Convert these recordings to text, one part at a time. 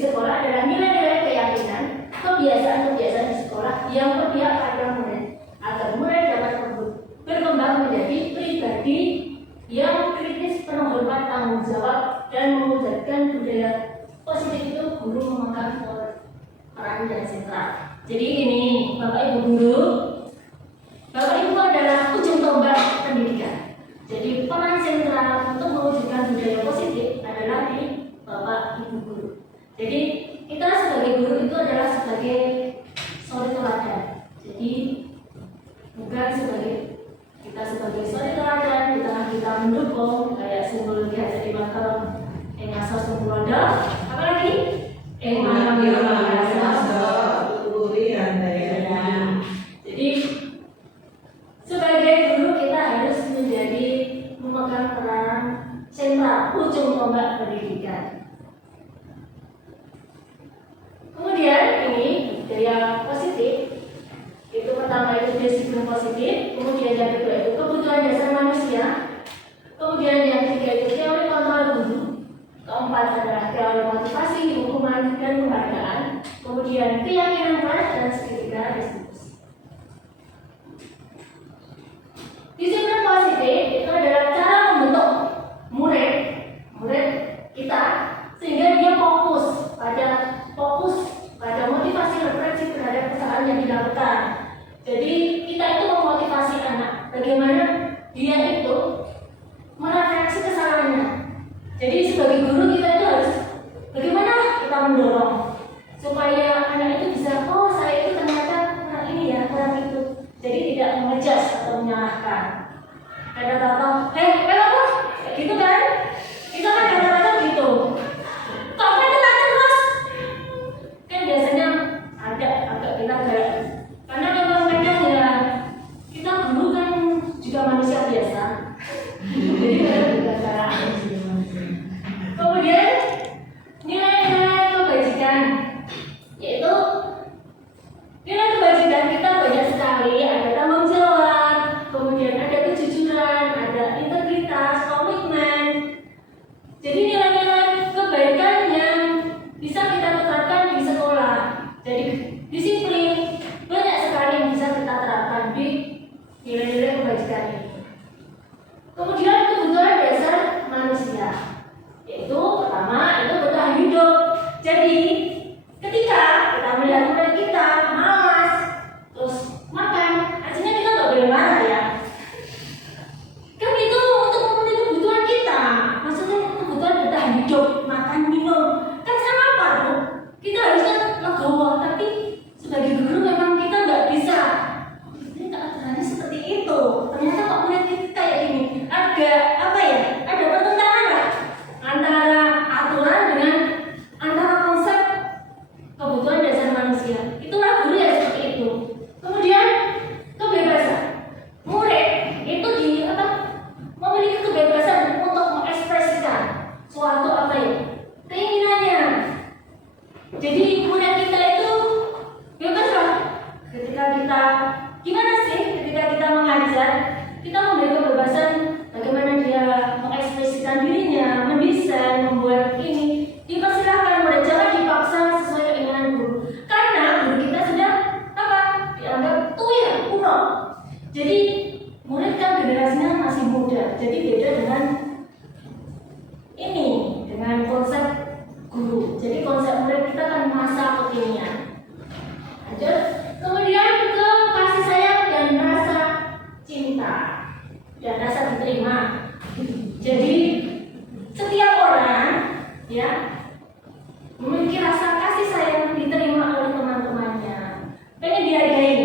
sekolah adalah nilai-nilai keyakinan, kebiasaan-kebiasaan di sekolah yang berpihak pada murid agar murid dapat berkembang menjadi pribadi yang kritis, penuh hormat, tanggung jawab, dan mewujudkan budaya positif. Itu guru memegang peran yang sentral. Jadi ini Bapak Ibu guru, Bapak Ibu adalah ujung tombak pendidikan. Jadi peran sentral untuk mewujudkan budaya positif adalah di Bapak Ibu guru. Jadi kita sebagai guru itu adalah sebagai suri teladan. Jadi bukan kita sebagai suri teladan, di tengah kita mendukung kayak simbol jadi makan engasos tulodo, apalagi jadi sebagai guru kita harus menjadi memegang peran sentral, ujung tombak pendidikan. Kemudian ini budaya positif. Itu pertama itu disiplin positif, kemudian yang kedua itu kebutuhan dasar manusia, kemudian yang ketiga itu teori kontrol guru, keempat adalah teori motivasi, hukuman, dan penghargaan, kemudian keyakinan kelas, dan ketiga distribusi. Disiplin positif itu adalah cara membentuk murid kita sehingga dia fokus pada motivasi refleksi terhadap kesalahan yang dilakukan. Jadi kita itu memotivasi anak bagaimana dia itu merefleksi kesalahannya. Jadi sebagai guru kita itu harus bagaimana kita mendorong supaya anak itu bisa, oh saya itu ternyata kurang ini ya, kurang itu. Jadi tidak mengejas atau menyalahkan. Kata-kata, apa? Gitu kan? Kita kan kata-kata gitu. Kok itu terus? Kan biasanya ada agak kita galak. Karena memang kadang ya kita guru kan juga manusia biasa. Jadi kadang juga galak. Kemudian nilai-nilai kebajikan, yaitu nilai kebajikan kita banyak sekali. Ada tanggung jawab, kemudian ada kejujuran, ada integritas, komitmen. Jadi nilai-nilai kebaikan yang bisa kita terapkan di sekolah. Jadi disiplin banyak sekali yang bisa kita terapkan di nilai-nilai kebajikan ini. Kemudian kebutuhan dasar manusia, yaitu pertama itu bertahan hidup. Jadi ketika kita melihat murid kita malas terus makan, artinya kita nggak boleh marah ya. Kan itu untuk memenuhi kebutuhan kita, maksudnya kebutuhan bertahan hidup, makan, minum. Kan sama apa tuh? Kita harusnya legowo, tapi sebagai guru memang kita nggak bisa. Ini keadaannya seperti itu. Ternyata kok murid kita kayak gini. Ada apa ya? Ada pertentangan nggak antara aturan dengan antara konsep kebutuhan dasar manusia. Itulah guru yang seperti itu. Kemudian kebebasan. Murid itu memiliki kebebasan untuk mengekspresikan suatu apa ya? Keinginannya. Jadi murid kita itu bebas lah. Ketika kita gimana sih? Ketika kita mengajar, kita memberi kebebasan bagaimana dia mengekspresikan dirinya, mendesain, membuat ini. Dipersilahkan murid, jangan dipaksa sesuai keinginan guru. Karena guru kita sudah apa? Dianggap tua, kuno. Jadi murid kan generasinya masih muda. Jadi beda dengan ini, dengan konsep guru. Jadi konsep murid kita kan masa kekinian. Lanjut. Kemudian ke kasih sayang dan rasa cinta dan rasa diterima. Jadi setiap orang ya memiliki rasa kasih sayang diterima oleh teman-temannya. Pengen dihargai,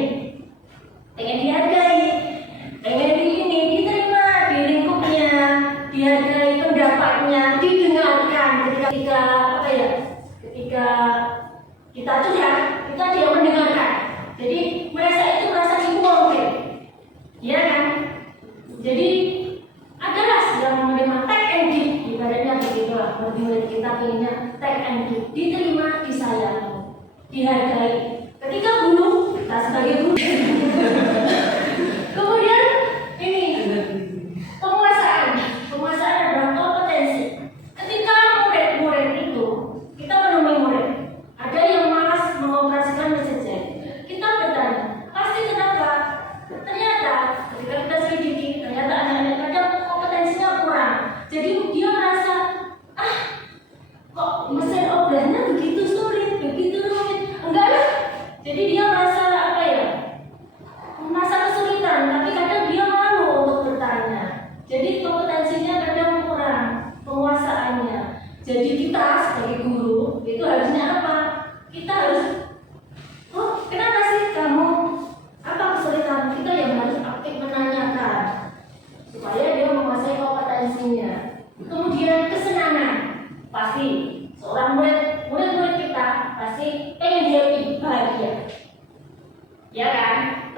pengen diterima di lingkupnya, dihargai pendapatnya, didengarkan ketika ketika kita curhat, kita dia mendengarkan. Jadi merasa diwongke, ya kan? Jadi adalah yang menerima take and give, ibaratnya begitu lah. Murid kita pengennya take and give, diterima, disayangi, dihargai. Ketika guru, kita sebagai guru. Kemudian ini penguasaan adalah kompetensi. Ketika murid itu kita menemui murid,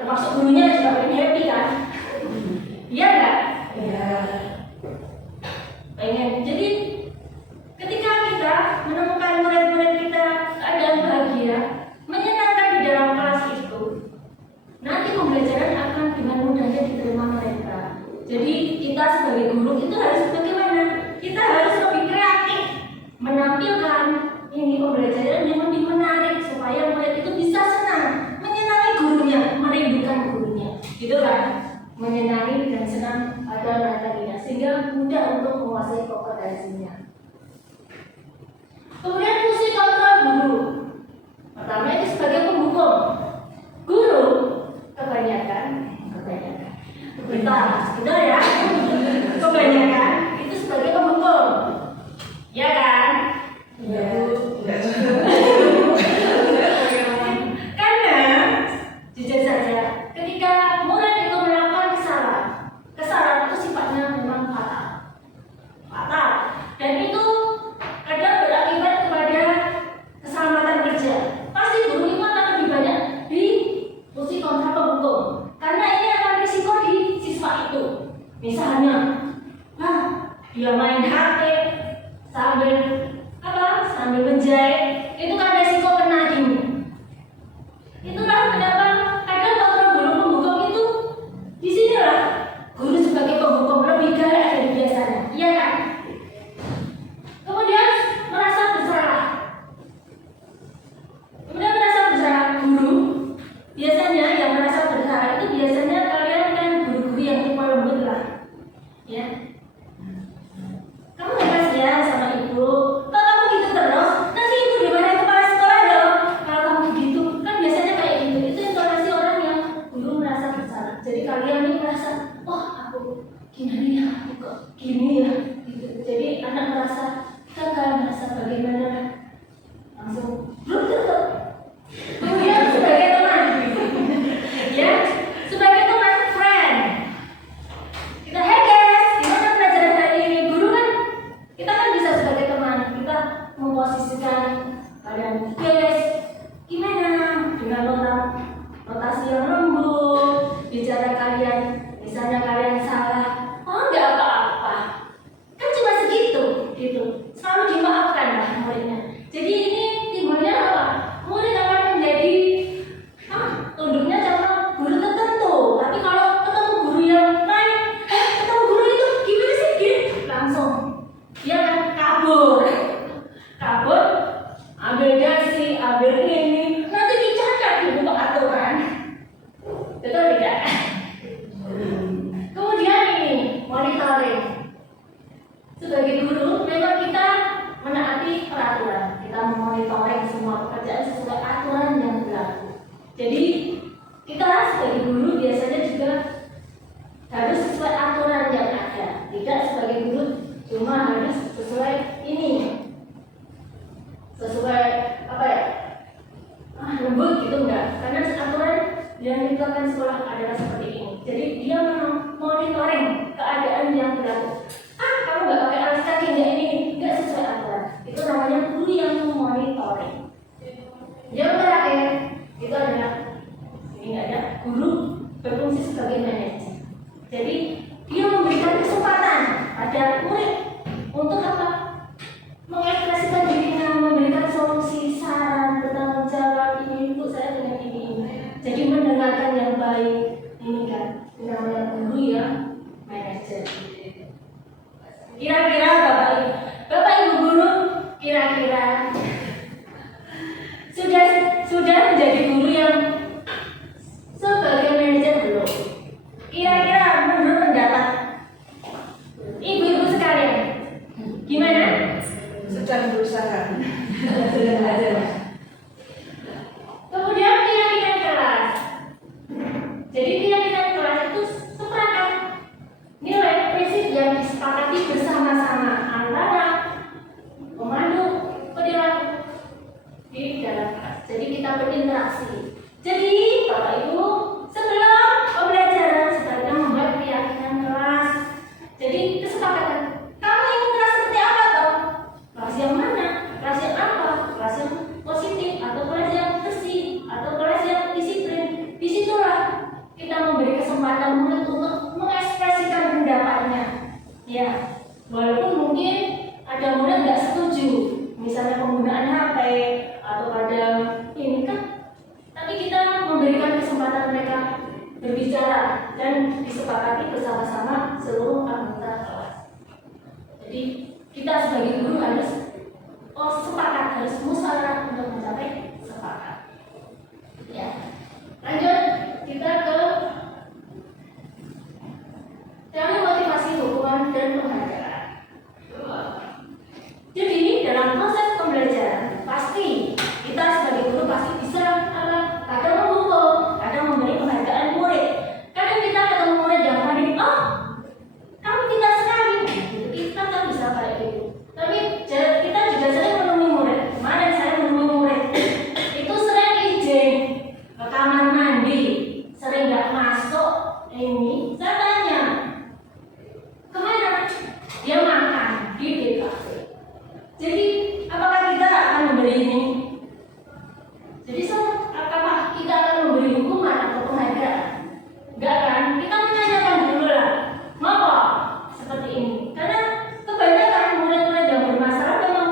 termasuk gurunya juga pengen happy kan? Iya nggak? Iya. Pengen. Jadi ketika kita menemukan murid-murid kita keadaan bahagia, menyenangkan di dalam kelas itu, nanti pembelajaran akan dengan mudahnya diterima mereka. Jadi kita sebagai guru itu harus bagaimana? Kita harus lebih kreatif, menampilkan ini pembelajaran yang lebih menarik supaya murid itu bisa senang, menyenangi gurunya, merindukan gurunya, gitu kan? Menyenangi dan senang ada materinya, sehingga mudah untuk menguasai kompetensinya. Kemudian fungsi kontrol guru. Pertama itu sebagai penghukum. Guru kebanyakan kita sudah ya, kebanyakan itu sebagai penghukum, ya kan? Iya. Karena jujur saja, ketika murid itu melakukan kesalahan itu sifatnya memang fatal, dan itu kadang berakibat kepada keselamatan kerja. Pasti guru itu akan lebih banyak di fungsi kontra penghukum, karena ini akan risiko di siswa itu. Misalnya, dia main HP sambil menjahit, itu kan resiko kena ini. Itulah kenapa kadang kontrol guru penghukum itu di sinilah guru sebagai penghukum lebih galak dari biasanya, iya kan? Kemudian merasa bersalah. Guru biasanya yang merasa bersalah itu biasanya kalian kan guru-guru yang tipe lembut lah, ya. Kamu nggak kasihan sama ibu? Kalau kamu gitu terus, nanti ibu dimarahin kepala sekolah dong. Kalau kamu begitu, kan biasanya kayak gitu. Itu intonasi orang yang guru merasa bersalah. Jadi kalian ini merasa, oh aku gini ya, aku kok gini ya, gitu. Jadi anak merasa gagal, merasa bagaimana, langsung bergerak. Kemudian sebagai teman, ya, sebagai teman, friend. Kita hey guys, gimana pelajaran hari ini? Guru kan, kita kan bisa sebagai teman, kita memposisikan kalian, guys, gimana dengan notasi yang lembut, bicara kalian, misalnya kalian salah, oh nggak apa-apa, kan cuma segitu, gitu, selalu dimaafkan lah muridnya. Jadi ini timbulnya apa? Murid akan menjadi tunduknya sama guru tertentu. Tapi kalau ketemu guru yang lain, ketemu guru itu gimana sih? Gitu, langsung dia akan kabur, ambil dasi, ambil ini, nanti dicatat di buku aturan. Betul tidak? Kemudian ini monitoring. Sebagai guru, memang kita menaati peraturan. Kita memonitoring semua pekerjaan sesuai aturan yang berlaku. Jadi kita sebagai guru biasanya juga harus sesuai aturan yang ada. Tidak sebagai guru cuma harus sesuai ini, sesuai apa ya? Lembut gitu enggak? Karena aturan yang ditetapkan sekolah adalah seperti ini. Jadi dia monitoring keadaan yang berlaku. Kamu nggak pakai alas kaki nggak ini nggak sesuai aturan. Itu namanya guru yang monitoring. Yang terakhir itu adalah ini ada guru berfungsi sebagai manajer. Jadi dia memberikan kesempatan pada murid untuk apa? Mengekspresikan dirinya, memberikan solusi, saran, bertanggung jawab, ini untuk saya dengan ini. Jadi mendengarkan yang baik, ini kan namanya guru ya, manajer. Kira-kira Bapak Ibu guru, kira-kira sudah menjadi guru yang sebagai manajer belum? Kira-kira menurut pendapat ibu-ibu sekalian, gimana? Sedang berusaha. Kemudian keyakinan kelas. Jadi keyakinan kelas itu seperangkat nilai prinsip yang disepakati bersama-sama antara pemandu perilaku di dalam kelas. Jadi kita berinteraksi. Jadi Bapak Ibu sebelum pembelajaran sebaiknya membuat keyakinan kelas. Jadi kesepakatan. Kamu ingin kelas seperti apa toh? Kelas yang mana? Kelas yang apa? Kelas yang positif atau kelas yang bersih atau kelas yang disiplin? Disitulah berbicara dan disepakati bersama-sama seluruh anggota kelas. Jadi kita sebagai guru harus sepakat, harus musyawarah untuk mencapai sepakat. Ya, lanjut kita ke teori motivasi hukuman dan penghargaan. Jadi dalam proses pembelajaran pasti kita sebagai guru pasti bisa kadang menghukum, kadang memberi penghargaan murid. Kadang kita ketemu murid yang panik, kamu pintar sekali, kita kan bisa kayak gitu. Tapi kita juga sering menemui murid. Kemarin saya menemui murid itu sering izin ke kamar mandi, sering nggak masuk. Ini saya tanya, kemana? Dia makan di DKV. Jadi apakah kita akan memberi ini? Jadi apakah kita akan memberi hukuman atau penghargaan? Enggak kan? Kita menanyakan dulu lah, mengapa seperti ini? Karena kebanyakan murid-murid yang bermasalah memang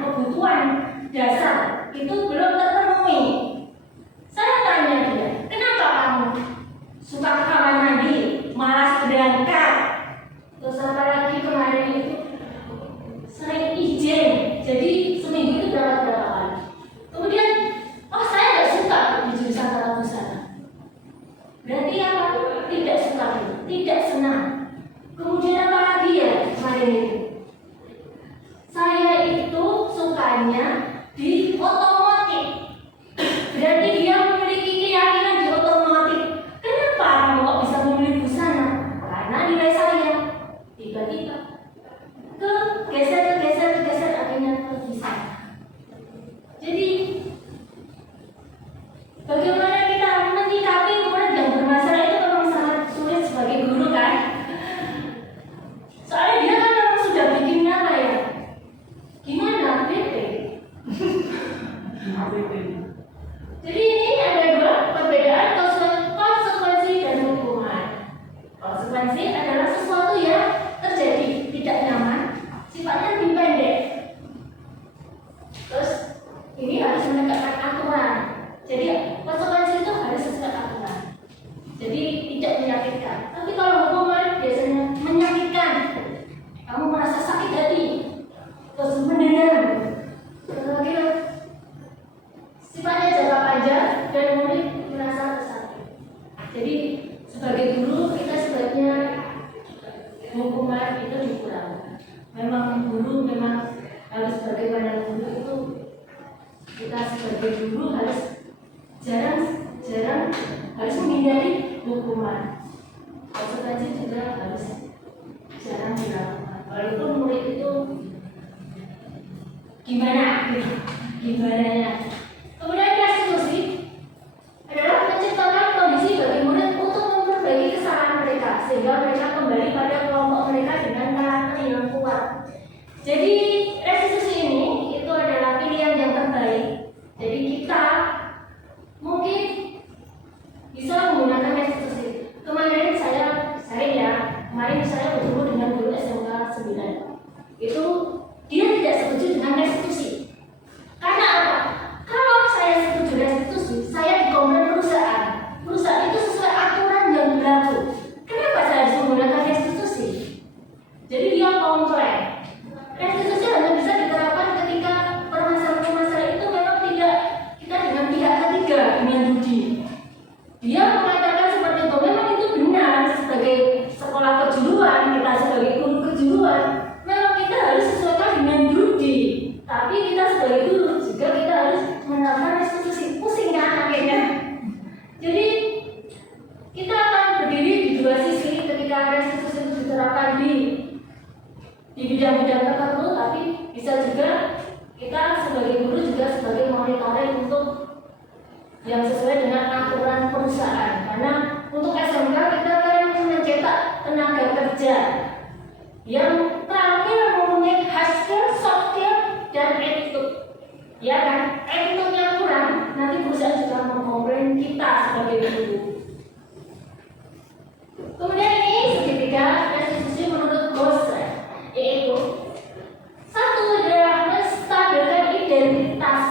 kebutuhan dasar itu belum terpenuhi. Saya tanya dia, kenapa kamu suka ke kamar mandi, malas berangkat? Terus apa lagi kemarin itu sering izin, jadi seminggu itu berapa kali? Kemudian, saya nggak suka di jurusan tata busana. Berarti apa? Tidak suka, tidak senang. Kemudian apa lagi ya kemarin itu? Saya itu sukanya di otomotif. Berarti dia memiliki keyakinan di otomotif. Kenapa kamu kok bisa memilih busana? Karena nilai saya tiba-tiba geser akhirnya ke busana. Jadi bagaimana kita menyikapi murid yang bermasalah itu memang sangat sulit sebagai guru kan? Soalnya dia kan memang sudah bikin apa ya? Gimana? BP. Jadi ini ada dua perbedaan konsekuensi dan hukuman. Konsekuensi adalah sesuatu yang terjadi tidak nyaman, sifatnya lebih pendek. Terus ini harus menegakkan aturan. Jadi konsekuensi itu harus sesuai aturan. Jadi tidak menyakitkan. Tapi kalau hukuman biasanya menyakitkan. Kamu merasa sakit hati, terus mendendam. Kira-kira sifatnya jangka panjang dan murid merasa tersakiti. Jadi sebagai guru kita sebaiknya hukuman itu dikurangi. Memang guru memang harus bagaimana guru itu kita sebagai guru harus jarang harus menghindari hukuman. Konsekuensi juga harus jarang dilakukan. Walaupun murid itu gimana ya. Kemudian restitusi adalah menciptakan kondisi bagi murid untuk memperbaiki kesalahan mereka sehingga mereka kembali pada kelompok mereka dengan karakter yang kuat. Jadi restitusi ini itu adalah pilihan yang terbaik. Jadi kita mungkin bisa menggunakan restitusi. Kemarin saya bertemu dengan guru SMK 9. Itu dia tidak setuju dengan restitusi. Karena apa? Kalau saya setuju restitusi, saya dikomplain perusahaan. Perusahaan itu sesuai aturan yang berlaku. Kenapa saya harus menggunakan restitusi? Jadi dia komplain. Restitusi hanya bisa diterapkan ketika permasalahan-permasalahan itu memang tidak kita dengan pihak ketiga dengan budi. Dia mengatakan seperti itu, memang itu benar sebagai sekolah kejuruan, kita sebagai guru kejuruan, memang kita harus sesuaikan dengan budi. Tapi kita sebagai guru juga kita harus menerapkan restitusi. Pusing kan akhirnya. Jadi kita akan berdiri di dua sisi ketika restitusi itu diterapkan di bidang-bidang tertentu, tapi bisa juga kita sebagai guru juga sebagai monitoring untuk yang sesuai dengan aturan perusahaan. Karena untuk SMK kita kan mencetak tenaga kerja yang terampil mempunyai hard skill, soft skill, dan attitude. Ya kan? Attitude-nya kurang, nanti perusahaan juga mengkomplain kita sebagai guru. Kemudian ini segitiga restitusi menurut Gosser, yaitu satu adalah menstabilkan identitas.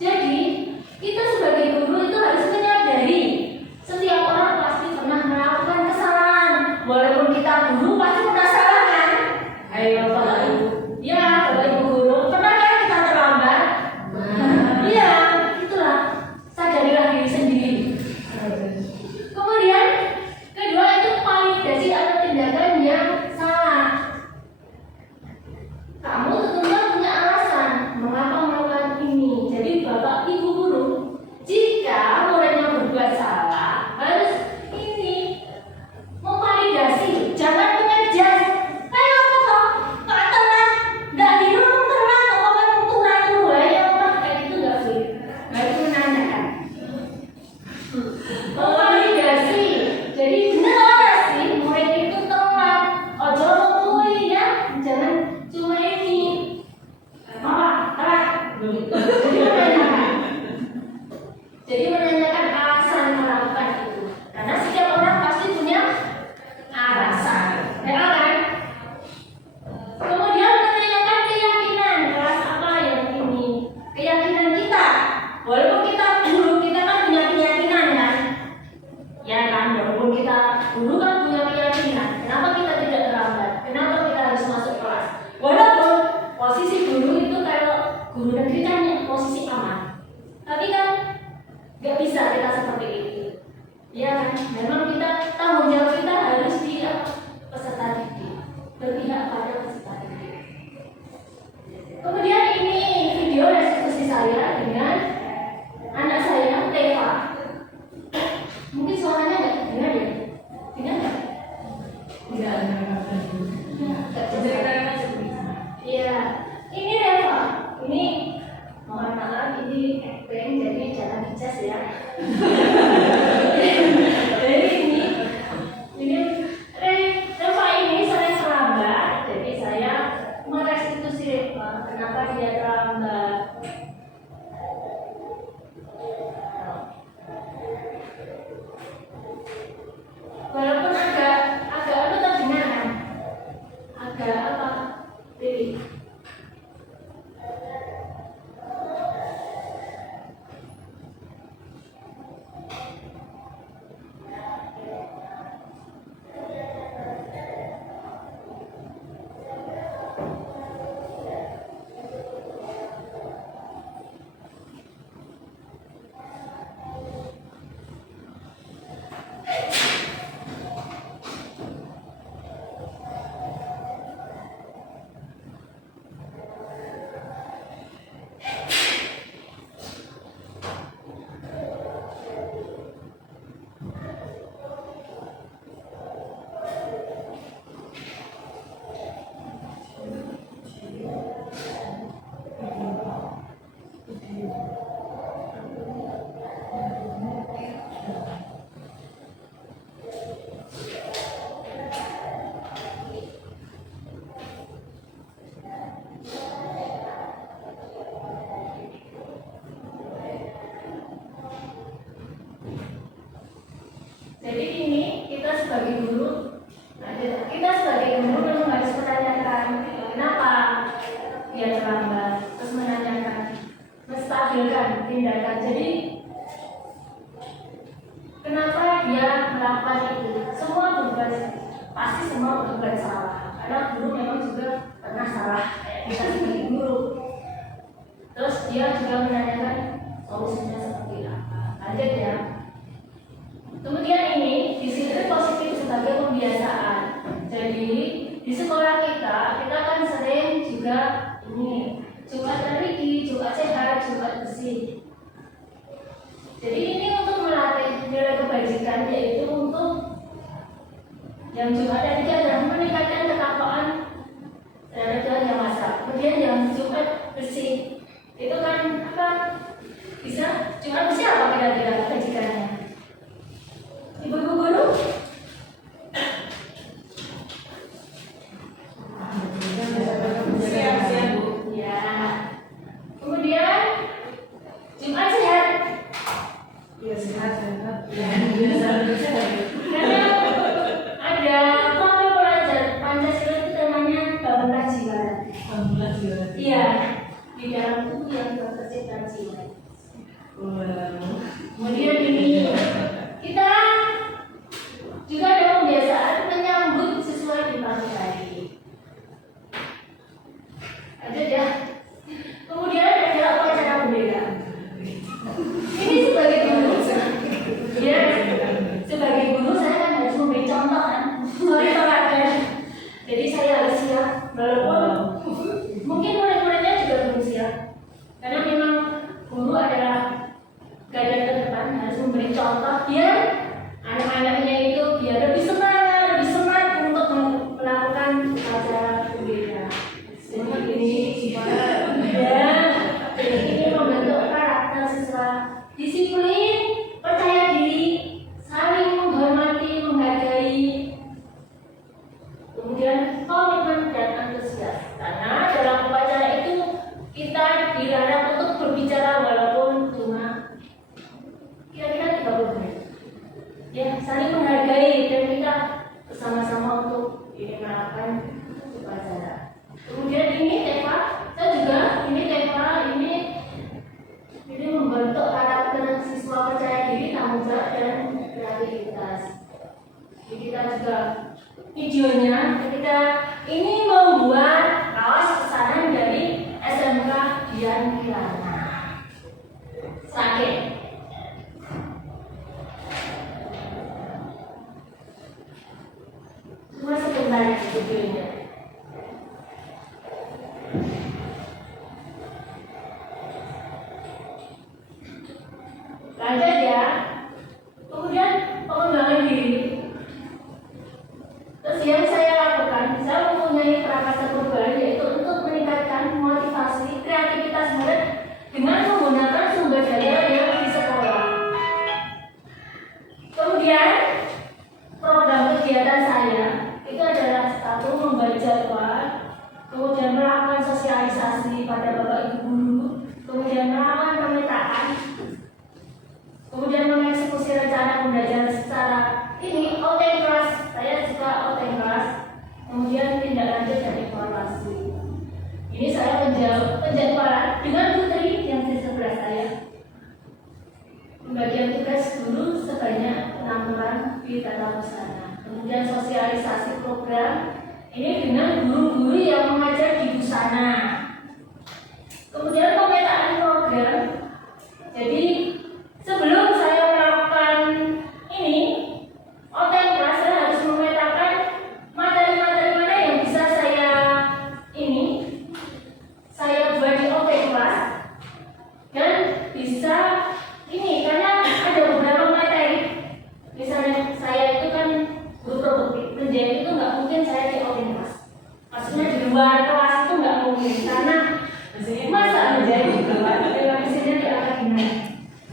Jadi kita sebagai guru itu harus menyadari validasi. Jadi benar sih murid itu telat. Ojo kuy ya, jangan cuma ini. Mama, telat. Jadi menanyakan alasan melakukan itu. Karena setiap orang pasti punya alasan. Ya kan? Kemudian menanyakan keyakinan kelas apa yang ini. Keyakinan kita. Walaupun kita guru kita kan punya keyakinan kan. Ya kan, walaupun kita guru kan punya keyakinan. Kenapa kita tidak terlambat? Kenapa kita harus masuk kelas? Walaupun posisi guru itu kalau guru negeri kan posisi aman. Tapi kan nggak bisa kita seperti itu. Ya kan, memang kita tanggung jawab kita harus di peserta didik, berpihak pada peserta didik. Kemudian ini video diskusi saya dengan anak saya Teva. Mungkin suaranya nggak dengar ya? Dengar nggak? Tidak ada. Iya, ini Reva. Ini mohon maaf ini acting jadi jangan dicas ya. Jadi ini Reva ini sering terlambat. Jadi saya merestitusi Reva. Kenapa dia terlambat? Walaupun agak apa tadi kan? Agak apa? Pilih. Jadi ini kita sebagai guru memang harus menanyakan kenapa dia terlambat, terus menanyakan, menstabilkan tindakan. Jadi kenapa dia melakukan itu? Pasti semua berbuat salah. Karena guru memang juga pernah salah kita sebagai guru. Terus dia juga menanyakan solusinya seperti apa. Lanjut ya. Kemudian ini disiplin positif sebagai pembiasaan. Jadi di sekolah kita kan sering juga ini Jumat religi, Jumat sehat, Jumat bersih. Jadi ini untuk melatih nilai kebajikan, yaitu untuk yang Jumat religi adalah meningkatkan ketakwaan terhadap Tuhan Yang Maha Esa. Kemudian yang Jumat bersih itu kan apa? Bisa Jumat bersih apa kira-kira kebajikannya? Ibu-ibu guru? Siap, Bu. Ya. Kemudian Jumat sehat. Iya, sehat. Karena ada kelompok pelajar Pancasila itu temanya bangunlah jiwa. Iya. Di dalam buku yang tercipta jiwa. Kemudian ini kita juga ada pembiasaan menyambut sesuai di pagi hari. Ada ya. Kemudian ada upacara bendera. Ini sebagai guru, ya, sebagai guru saya kan harus memberi contoh kan, sorry teladan. Jadi saya harus siap, walaupun mungkin murid-muridnya juga belum siap, karena memang guru adalah garda terdepan. ya saling menghargai dan kita bersama-sama untuk ini melakukan upacara. Kemudian ini Teva, saya juga ini Teva ini membentuk karakter siswa percaya diri, tanggung jawab dan kreativitas. Jadi kita juga videonya ketika ini membuat kaos pesanan dari SMK Dian Kirana. Sakit. Cuma sebentar videonya. Lanjut ya. Kemudian pengembangan diri. Terus yang saya lakukan, saya mempunyai prakarsa perubahan yaitu untuk meningkatkan motivasi kreativitas murid dengan menggunakan sumber daya yang di sekolah. Kemudian program kegiatan saya itu adalah satu membuat jadwal, kemudian melakukan sosialisasi pada bapak ibu guru, kemudian melakukan pemetaan, kemudian mengeksekusi rencana pembelajaran secara ini outing kelas. Saya juga outing kelas, kemudian tindak lanjut dan evaluasi. Ini saya penjadwalan dengan putri yang di sebelah saya. Pembagian tugas guru sebanyak 6 orang di tata busana. Kemudian sosialisasi program ini dengan guru-guru yang mengajar di busana. Kemudian pemetaan program. Jadi sebelum saya melakukan ini online kelas, saya harus memetakan materi-materi mana yang bisa saya buat di online kelas dan bisa ini karena ada beberapa materi. Misalnya saya itu kan guru produktif, menjahit itu nggak mungkin saya di online kelas. Maksudnya di luar kelas itu nggak mungkin karena masa menjahit di luar, mesinnya di atas gimana?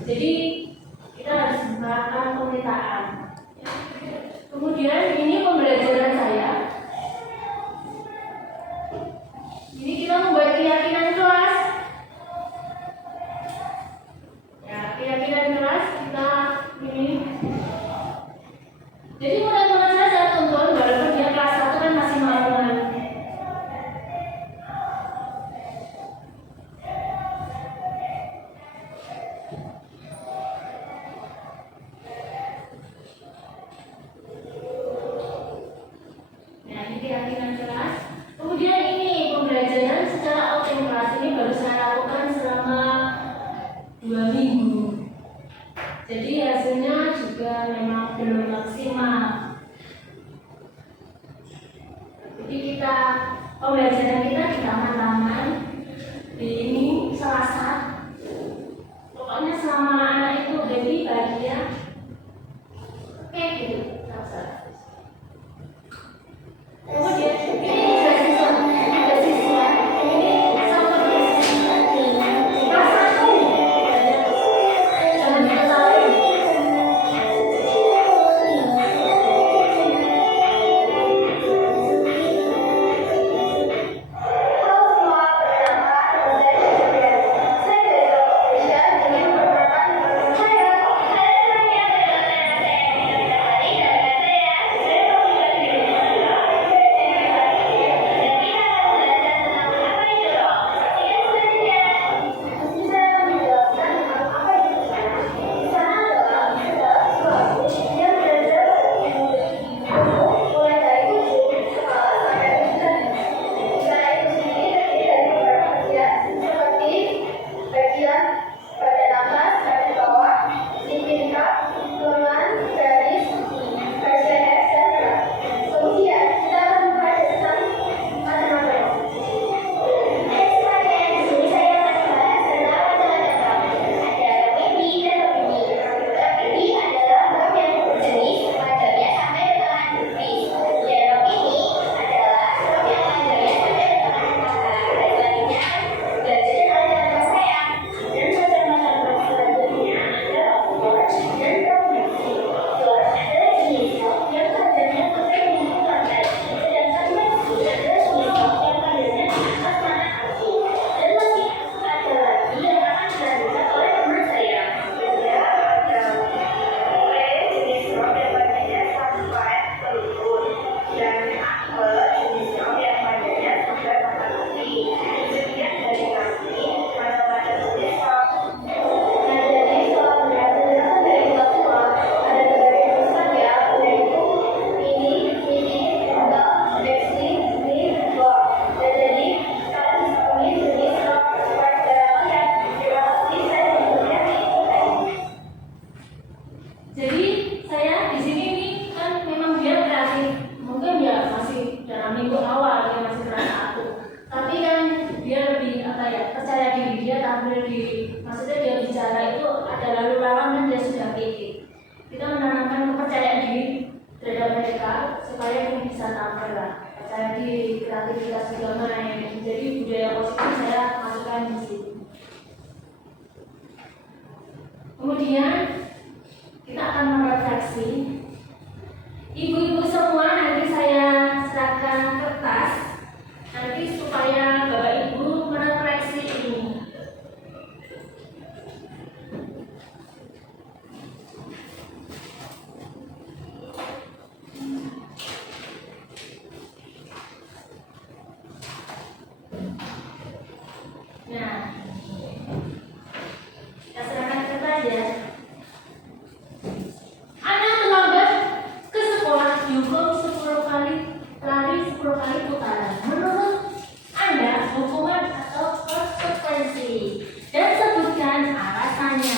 Jadi kita harus melakukan pemetaan. Kemudian ini pembelajaran saya. Ini kita membuat keyakinan kelas. Ya, keyakinan kelas kita ini. Jadi mudah-mudahan saya tonton walaupun dia kelas 1 kan masih malu-malu. Nah, ini keyakinan kelas. Kemudian ini pembelajaran secara outing kelas ini baru saya lakukan selama 2 minggu. Jadi hasilnya juga memang belum maksimal. Jadi pembelajaran kita di taman-taman di ini Selasa. Pokoknya selama anak itu happy, bahagia, oke gitu. Kemudian ini juga siswa ini sama kelas 1. Jangan diketahui. saya di sini nih kan memang dia kreatif, mungkin ya masih dalam minggu awal dia masih kelas 1, tapi kan dia lebih apa ya, percaya diri, dia tampil di, maksudnya dia bicara itu ada lalu lalang dan dia sudah pede. Kita menanamkan kepercayaan diri terhadap mereka supaya dia bisa tampil lah, percaya diri, kreativitas juga main. Jadi budaya positif saya masukkan di sini. Kemudian kita akan merefleksi. Ibu-ibu semua nanti saya serahkan kertas nanti supaya Bapak Ibu merefleksi ini. Nah, kita serahkan kertas ya. Anak terlambat ke sekolah dihukum 10 kali lari 10 kali putaran. Menurut Anda hukuman atau konsekuensi? Dan sebutkan alasannya.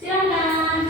Silakan.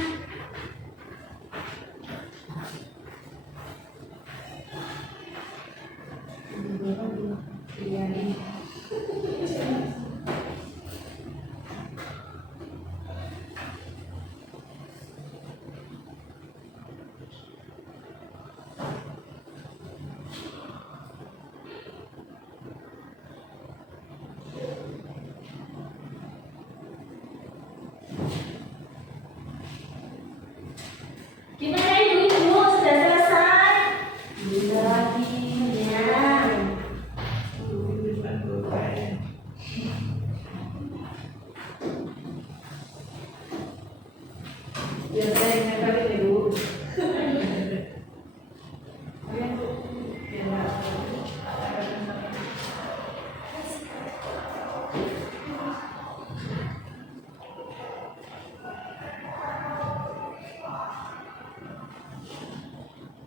Gimana ibu-ibu, sudah selesai? Lagi ya. Biar saya ingatkan ibu.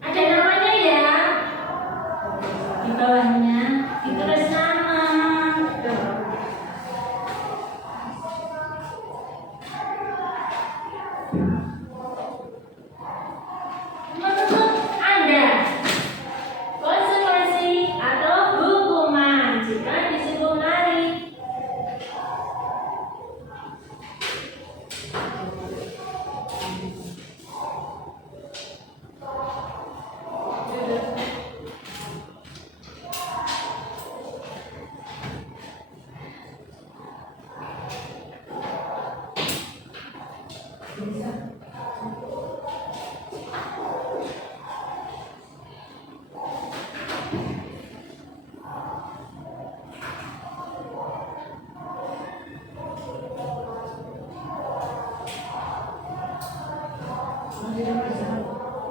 Ada namanya ya. Di bawahnya ditulis nama. Menurut Anda, konsekuensi atau hukuman jika disuruh lari?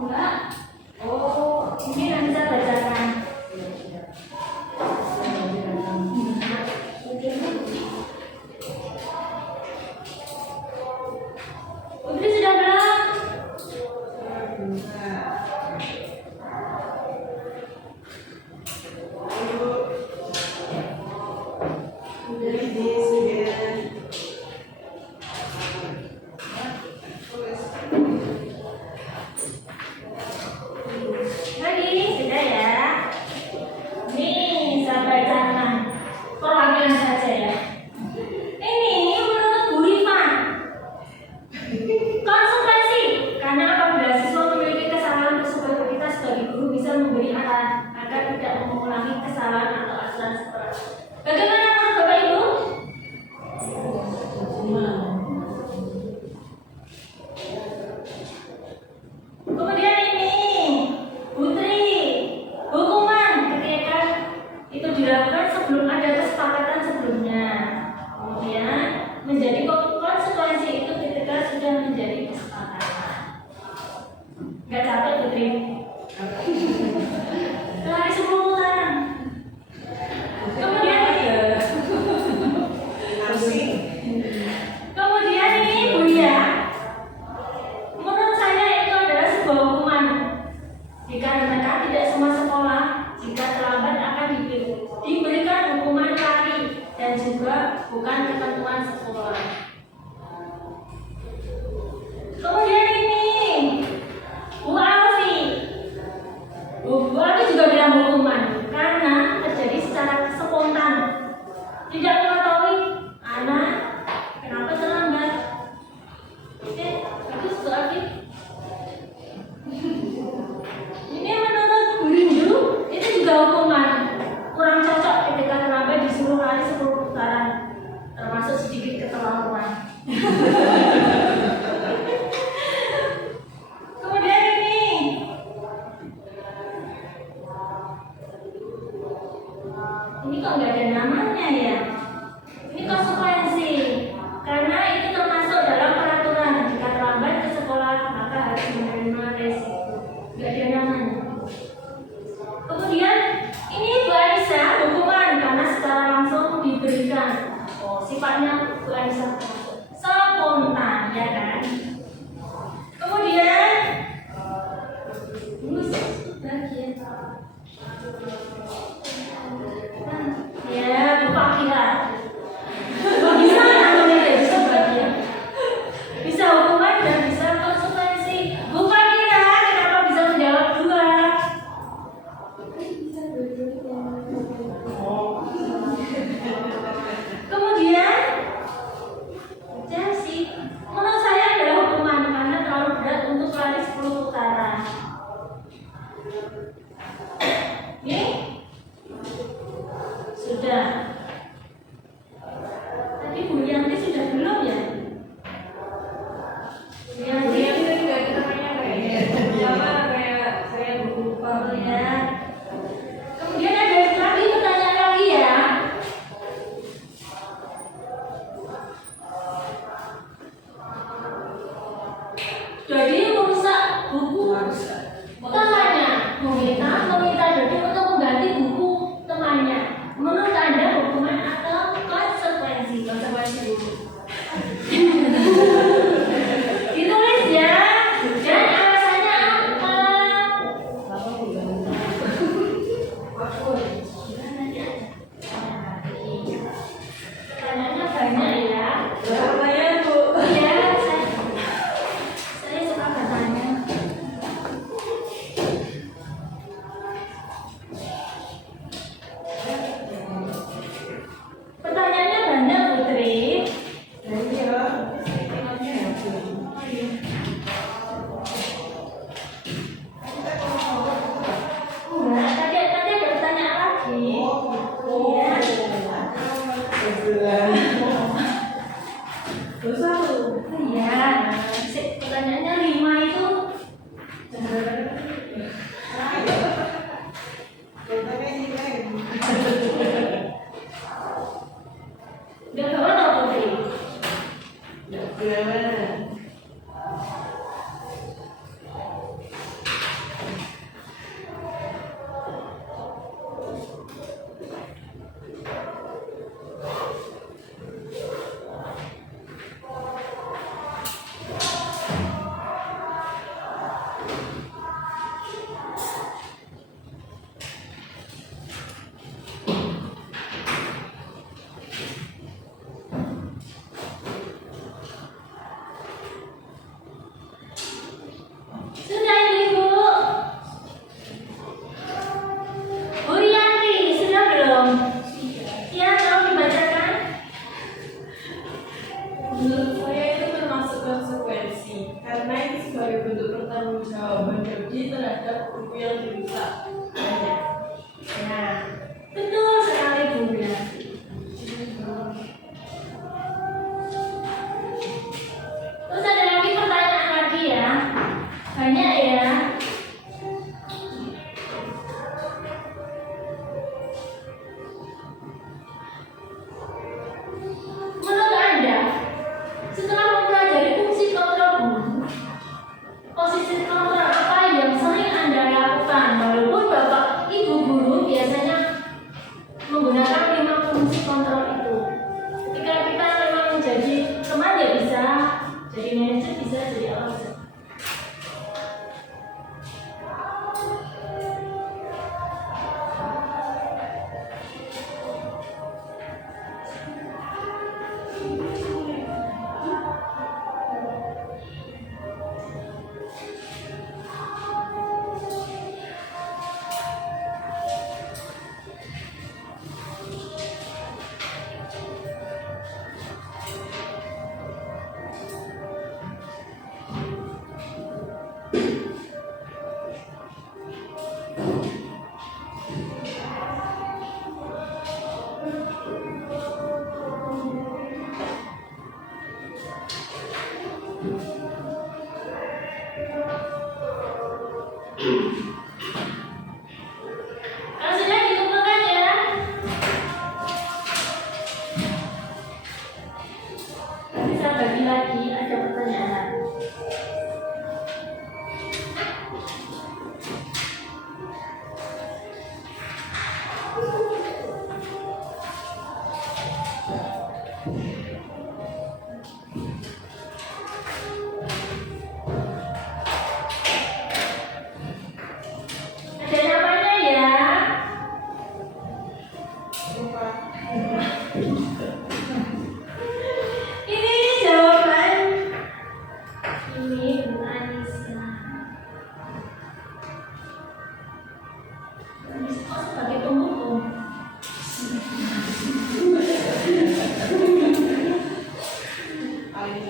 Enggak. Oh, ini nanti saya bacakan. Putri sudah belum? Nggak capek Putri? Lari 10 putaran. Kemudian ini Bu ya, menurut saya itu adalah sebuah hukuman. Dikarenakan tidak semua sekolah jika terlambat akan diberikan hukuman lari dan juga bukan ketentuan sekolah. Kemudian ini Bu Alfi. Bu Alfi juga bilang hukuman karena terjadi secara spontan. Tidak mengetahui anak kenapa terlambat. Oke, bagus Bu Alfi. Ini menurut Bu Rindu itu juga hukuman. Kurang cocok ketika terlambat disuruh lari 10 putaran, termasuk sedikit keterlaluan. Kemudian ini kok nggak ada namanya ya? Ini konsekuensi, karena itu termasuk dalam peraturan. Jika terlambat ke sekolah maka harus menerima resiko. Nggak ada namanya. Kemudian ini Bu Anissa hukuman karena secara langsung diberikan. Oh, sifatnya Bu Anissa spontan, ya kan? Kemudian bagian ya Bu Fakira. Bisa namanya bisa bagian. Bisa hukuman dan bisa konsekuensi. Bu Fakira, kenapa bisa menjawab dua? Kemudian Chelsea, menurut saya adalah hukuman karena terlalu berat untuk lari 10 putaran. Ini sudah. Tadi Bu Yanti sudah belum ya? Bu Yanti juga kita tanya kayak saya lupa ya. Kemudian ada lagi pertanyaan lagi ya. Jadi merusak buku temannya, meminta Dodi untuk mengganti buku temannya. Menurut Anda hukuman atau konsekuensi? Konsekuensi buku. Ditulis ya. Dan alasannya apa? Pertanyaannya banyak ya. pertanyaan Bu. Iya, saya suka bertanya. Pertanyaannya banyak Putri. Enggak, tadi ada pertanyaan lagi. Iya. Iya. Pertanyaannya 5 itu. Udah bawa tau Putri? Sudah ini Bu. Bu Rianti, sudah belum? Ya, tolong dibacakan. Menurut saya itu termasuk konsekuensi karena itu sebagai bentuk pertanggungjawaban Dodi terhadap buku yang dirusak. Banyak. Ya, betul sekali Bu Rianti. Terus ada lagi pertanyaan lagi ya. Banyak ya. Menurut Anda, setelah mempelajari fungsi kontrol guru, posisi kontrol apa Ini Bu Anissa. Anissa kok sebagai penghukum?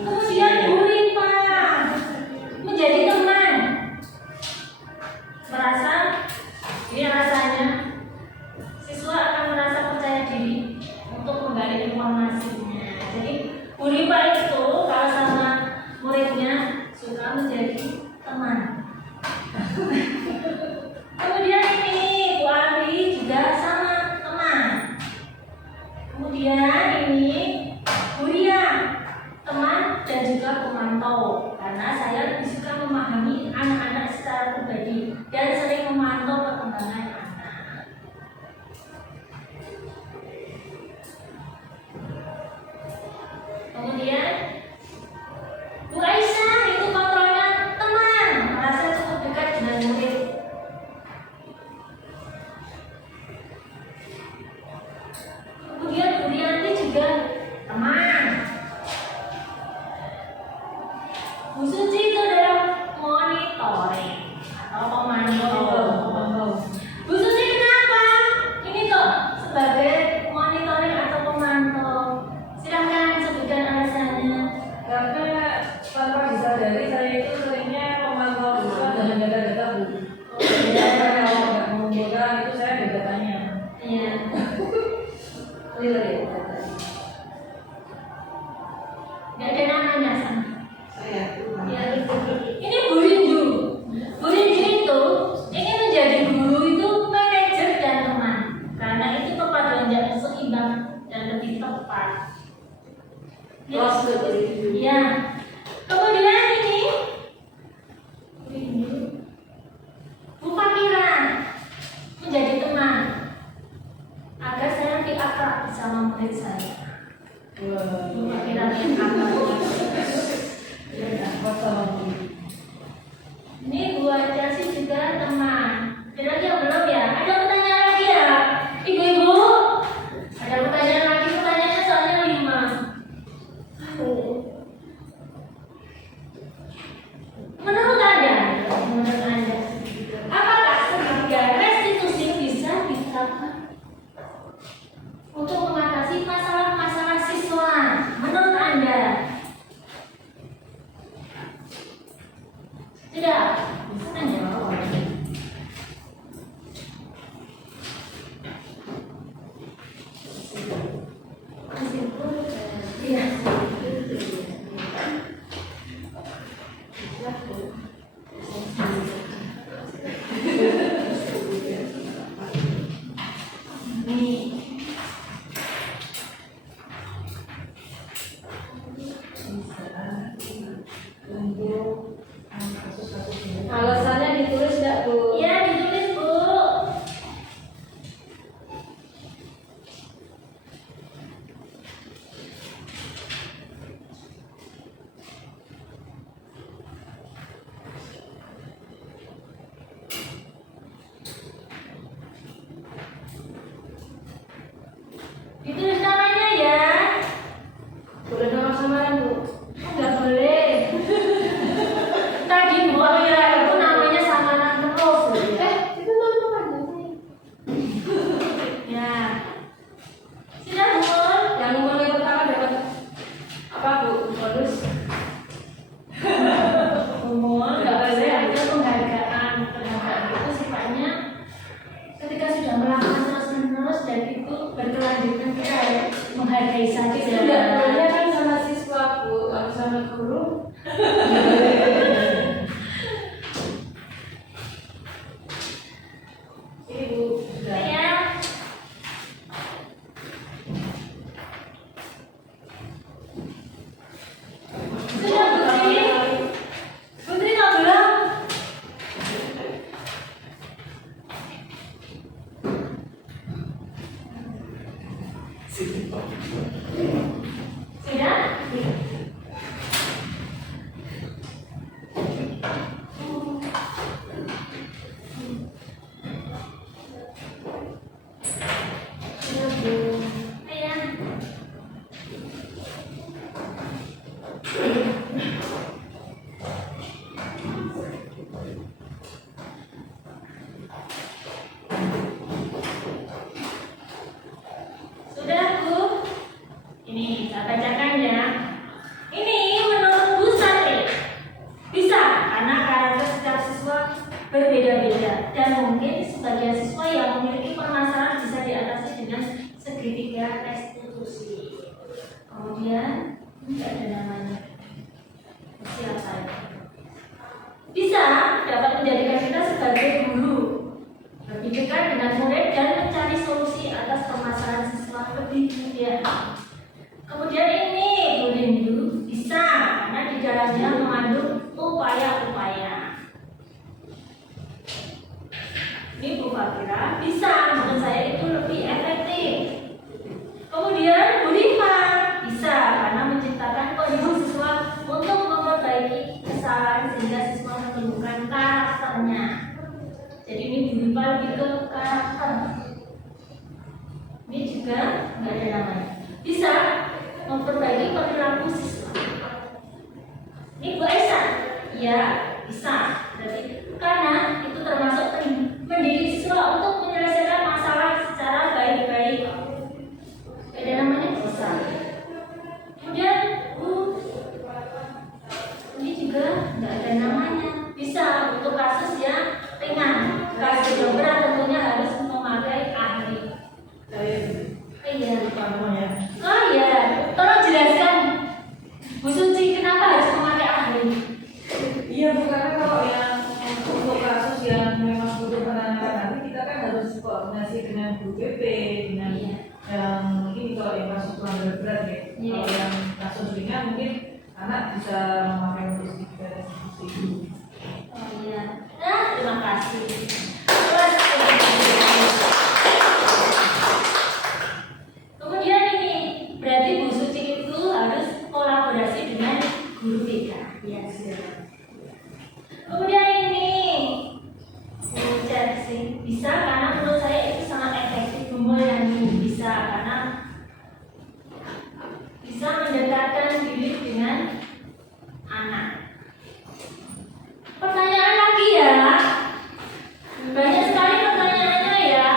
Kemudian Bu Rifa menjadi teman. Merasa, ini rasanya siswa akan merasa percaya diri untuk menggali informasinya. Jadi Bu Rifa itu kalau sama muridnya suka menjadi teman. Kemudian ini Bu Ari juga sama teman. Kemudian ini Bu Ria, teman dan juga pemantau, karena saya lebih suka memahami anak-anak secara pribadi dan sering memantau perkembangan anak. Kemudian Bu Aisyah itu kontrolnya teman, merasa cukup dekat dengan murid. Kemudian Bu Rianti juga teman. Bu Suci itu adalah monitoring atau pemantau. Bu Suci kenapa? Ini kok sebagai monitoring atau pemantau. Silahkan sebutkan alasannya. Karena tanpa disadari saya itu seringnya memantau siswa dan menjaga data Bu. Jadi kalau nggak mengumpulkan itu saya ada datanya. Iya. Real ya. Gak ada namanya sama. Saya. Ya, ini Bu Rindu. Bu Rindu itu ingin menjadi guru itu manajer dan teman, karena itu perpaduan yang seimbang dan lebih tepat. Kelas betul. Ya. Kemudian ini Bu Rindu, Bu Fakira menjadi teman agar saya lebih akrab bersama murid saya. Bu Fakira lebih akrab. Ini Bu Asyasi juga teman. Ada lagi yang belum ya? Ada pertanyaan lagi ya? Ibu-ibu? Ada pertanyaan lagi, pertanyaannya soalnya 5. Menurut Anda, apakah segitiga restitusi bisa diterapkan untuk mengatasi masalah-masalah siswa? Menurut Anda? Tidak. Tanya. Iya. Alasannya ditulis nggak Bu? Iya, ditulis Bu. Ditulis namanya ya. Boleh nama samaran Bu? Enggak boleh. Tadi Bu Amira itu namanya samaran terus. Itu nama aja sih. Ya. Sudah Bu. Yang mulai pertama dapat apa Bu? Bonus. Umur nggak boleh ada penghargaan. Penghargaan itu sifatnya ketika sudah melakukan terus-menerus dan itu berkelanjutan kita menghargai saja. Itu nggak boleh kan sama siswa Bu, kalau sama guru. Ini Bu. Ya. Sudah Putri. Putri nggak belum? Sudah? berbeda-beda, dan mungkin sebagian siswa yang memiliki permasalahan bisa diatasi dengan segitiga restitusi. Kemudian tidak ada namanya. Siapa itu? Bisa dapat menjadikan kita sebagai guru, lebih dekat dengan murid dan mencari solusi atas permasalahan siswa lebih mudah. Kemudian ini Bu Rindu bisa karena di dalamnya mengandung upaya-upaya. Ini Bu Fakira bisa, menurut saya itu lebih efektif. Kemudian Bu Diva bisa karena menciptakan kondisi siswa untuk memperbaiki kesalahan sehingga siswa menemukan karakternya. Jadi ini Bu Diva lebih ke karakter. Ini juga nggak ada namanya. Bisa memperbaiki perilaku siswa. Ini Bu Aisyah, ya bisa. Berarti karena itu termasuk mendidik siswa untuk menyelesaikan masalah secara baik-baik. Ada namanya bisa. Kemudian ini juga nggak ada namanya. Bisa untuk kasus yang ringan. Kasus yang berat tentunya harus memakai ahli. Iya. Oh iya, tolong jelaskan Bu Suci kenapa harus memakai ahli? Iya, karena kalau yang untuk kasus yang memang butuh penanganan nanti kita kan harus koordinasi dengan guru BP, dengan yang mungkin kalau yang kasus pelanggaran berat ya. Kalau yang kasus ringan mungkin anak bisa memakai mustika restitusi. Oh iya. Nah, terima kasih. Kemudian ini berarti Bu Suci itu harus kolaborasi dengan guru BK. Ya, sudah. Kemudian ini bisa karena menurut saya itu sangat efektif. Melayani bisa karena bisa mendekatkan diri dengan anak. Pertanyaan lagi ya, banyak sekali pertanyaannya ya.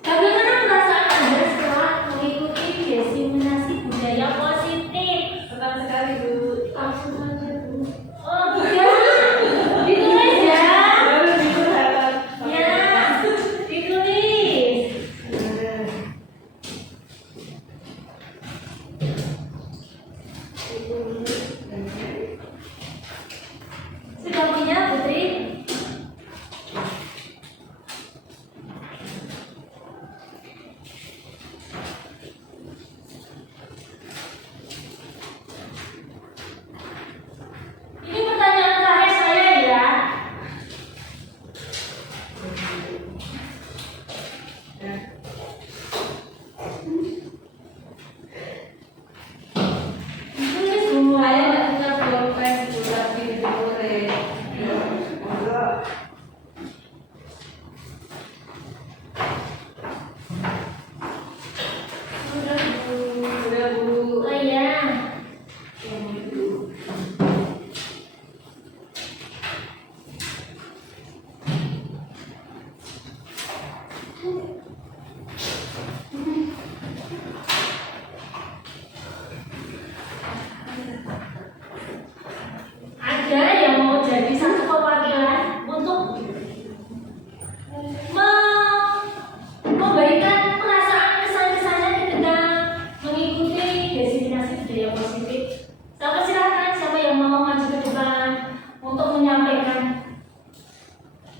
Bagaimana perasaan Anda setelah mengikuti diseminasi budaya positif? Senang sekali Bu. Langsung aja Bu. Oh bukan, ditulis ya. Baru dilihat. Ya, ditulis. Sudah punya Putri? Ini pertanyaan terakhir saya ya. Tulis Bu. Saya nggak punya pulpen Bu, tapi di murid. Sudah Bu. Udah Bu. Oh iya. Ada yang mau jadi satu perwakilan untuk memberikan perasaan kesan-kesannya ketika mengikuti diseminasi budaya positif. Siapa silakan, siapa yang mau maju ke depan untuk menyampaikan.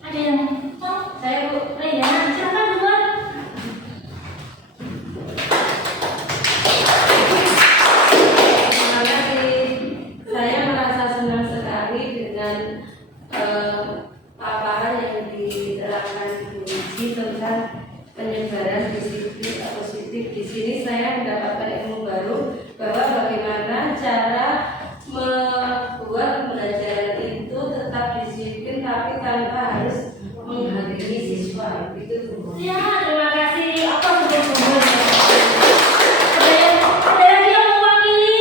Ada yang saya Bu, ya silakan duluan. Terima kasih. Saya merasa senang sekali dengan paparan yang diterangkan Bu Uci tentang penyebaran disiplin positif. Di sini saya mendapatkan ilmu baru bahwa bagaimana cara membuat pembelajaran itu tetap disiplin tapi tanpa harus menghakimi siswa. Itu Bu. Ya, terima kasih. Apa sebetulnya? Ada lagi yang mewakili?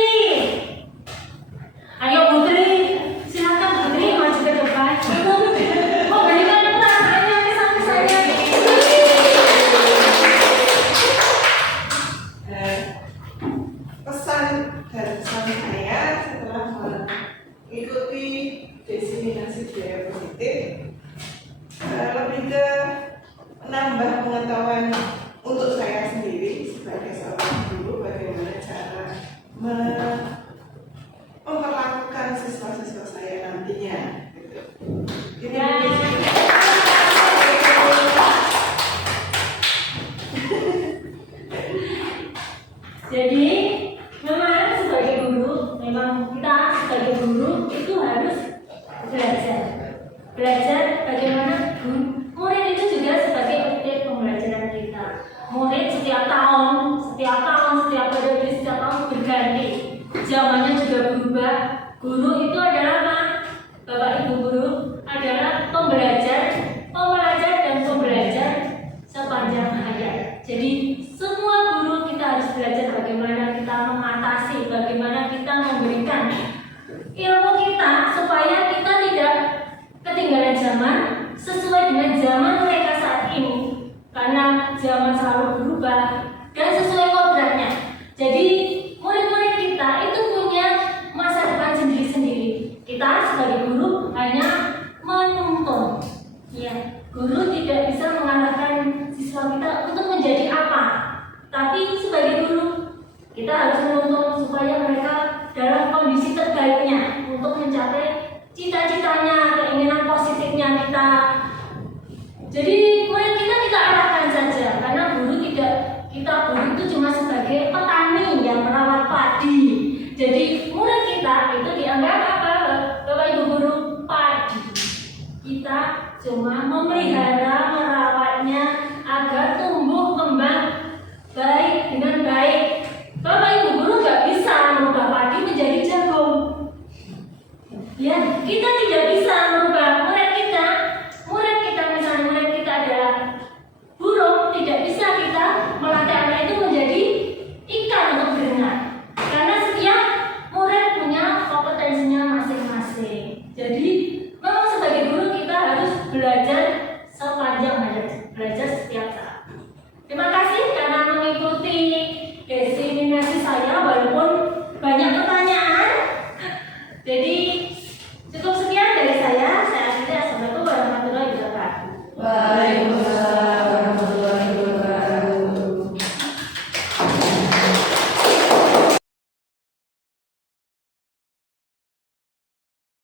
Ayo Putri, silakan Putri maju ke depan. Mau berikan perasaannya ke saya. Pesan dan pesan saya setelah mengikuti Ya. Ya. Jadi memang sebagai guru, memang kita sebagai guru itu harus belajar bagaimana murid itu juga sebagai objek pembelajaran kita. Murid setiap tahun, setiap periode, setiap tahun berganti. Zamannya juga berubah. Guru itu adalah apa? Bapak Ibu guru adalah pembelajar dan pembelajar sepanjang hayat. Jadi semua guru kita harus belajar bagaimana kita mengatasi, bagaimana kita memberikan ilmu kita supaya kita tidak ketinggalan zaman sesuai dengan zaman mereka saat ini. Karena zaman selalu berubah dan sesuai kodratnya. Jadi murid-murid kita itu punya masa depan sendiri-sendiri. Kita sebagai guru hanya menuntun. Ya, guru tidak bisa mengarahkan siswa kita untuk menjadi apa. Tapi sebagai guru kita harus menuntun supaya mereka dalam kondisi terbaiknya untuk mencapai cita-citanya, keinginan positifnya kita. Jadi murid kita arahkan saja, karena guru guru itu cuma sebagai petani yang merawat padi. Jadi murid kita itu dianggap apa? Bapak Ibu guru, padi. Kita cuma memelihara, merawatnya agar tumbuh kembang baik dengan baik. Bapak Ibu guru nggak bisa merubah padi menjadi jagung. Ya, kita tidak bisa merubah murid kita. Misalnya murid kita adalah burung, tidak bisa kita melatih anak itu menjadi ikan untuk berenang. Karena setiap murid punya kompetensinya masing-masing. Jadi memang sebagai guru kita harus belajar sepanjang hayat, belajar setiap saat. Terima kasih karena mengikuti diseminasi saya walaupun banyak pertanyaan. Jadi